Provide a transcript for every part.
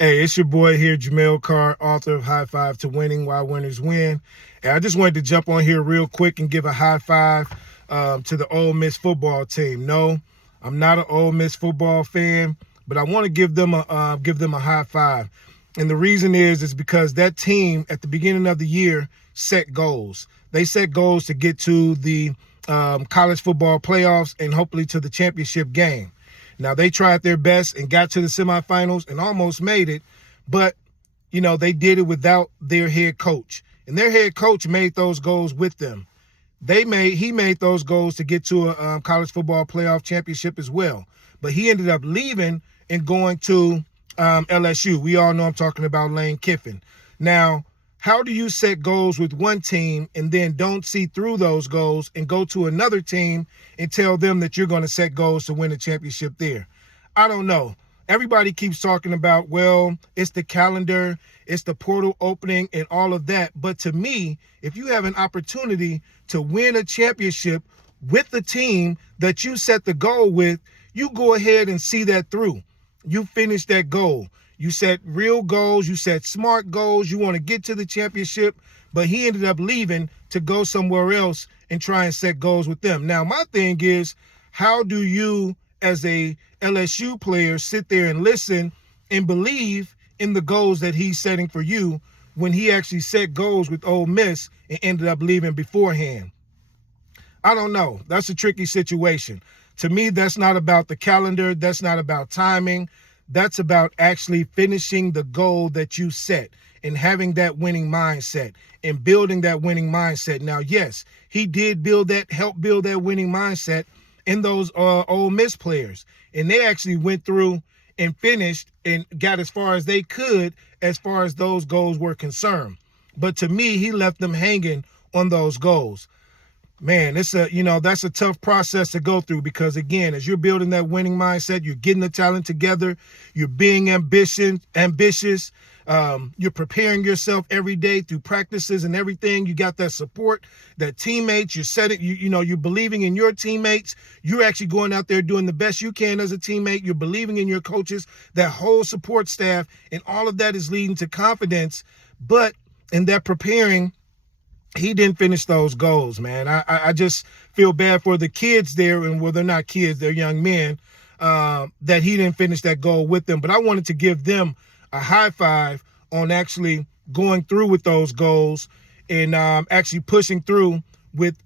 Hey, it's your boy here, Jamel Carr, author of High Five to Winning, Why Winners Win. And I just wanted to jump on here real quick and give a high five to the Ole Miss football team. No, I'm not an Ole Miss football fan, but I want to give them a high five. And the reason is because that team at the beginning of the year set goals. They set goals to get to the college football playoffs and hopefully to the championship game. Now, they tried their best and got to the semifinals and almost made it, but, they did it without their head coach. And their head coach made those goals with them. He made those goals to get to a college football playoff championship as well. But he ended up leaving and going to LSU. We all know I'm talking about Lane Kiffin. Now, how do you set goals with one team and then don't see through those goals and go to another team and tell them that you're going to set goals to win a championship there? I don't know. Everybody keeps talking about, well, it's the calendar, it's the portal opening and all of that. But to me, if you have an opportunity to win a championship with the team that you set the goal with, you go ahead and see that through. You finish that goal. You set real goals. You set smart goals. You want to get to the championship, but he ended up leaving to go somewhere else and try and set goals with them. Now, my thing is, how do you, as a LSU player, sit there and listen and believe in the goals that he's setting for you when he actually set goals with Ole Miss and ended up leaving beforehand? I don't know. That's a tricky situation. To me, that's not about the calendar. That's not about timing. That's about actually finishing the goal that you set and having that winning mindset and building that winning mindset. Now, yes, he did help build that winning mindset in those Ole Miss players. And they actually went through and finished and got as far as they could as far as those goals were concerned. But to me, he left them hanging on those goals. Man, that's a tough process to go through because, again, as you're building that winning mindset, you're getting the talent together, you're being ambitious, you're preparing yourself every day through practices and everything. You got that support, that teammates, you're setting, you're believing in your teammates. You're actually going out there doing the best you can as a teammate. You're believing in your coaches, that whole support staff, and all of that is leading to confidence. But in that preparing, he didn't finish those goals, man. I just feel bad for the kids there, and well, they're not kids, they're young men, that he didn't finish that goal with them. But I wanted to give them a high five on actually going through with those goals and actually pushing through with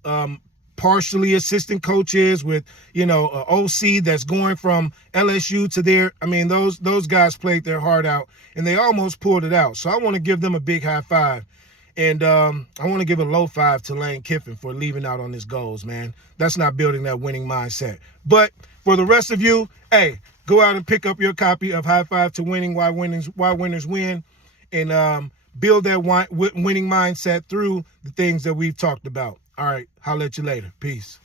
partially assistant coaches, with, OC that's going from LSU to there. I mean, those guys played their heart out, and they almost pulled it out. So I want to give them a big high five. And I want to give a low five to Lane Kiffin for leaving out on his goals, man. That's not building that winning mindset. But for the rest of you, hey, go out and pick up your copy of High Five to Winning, Why Winners Win, and build that winning mindset through the things that we've talked about. All right, holla at you later. Peace.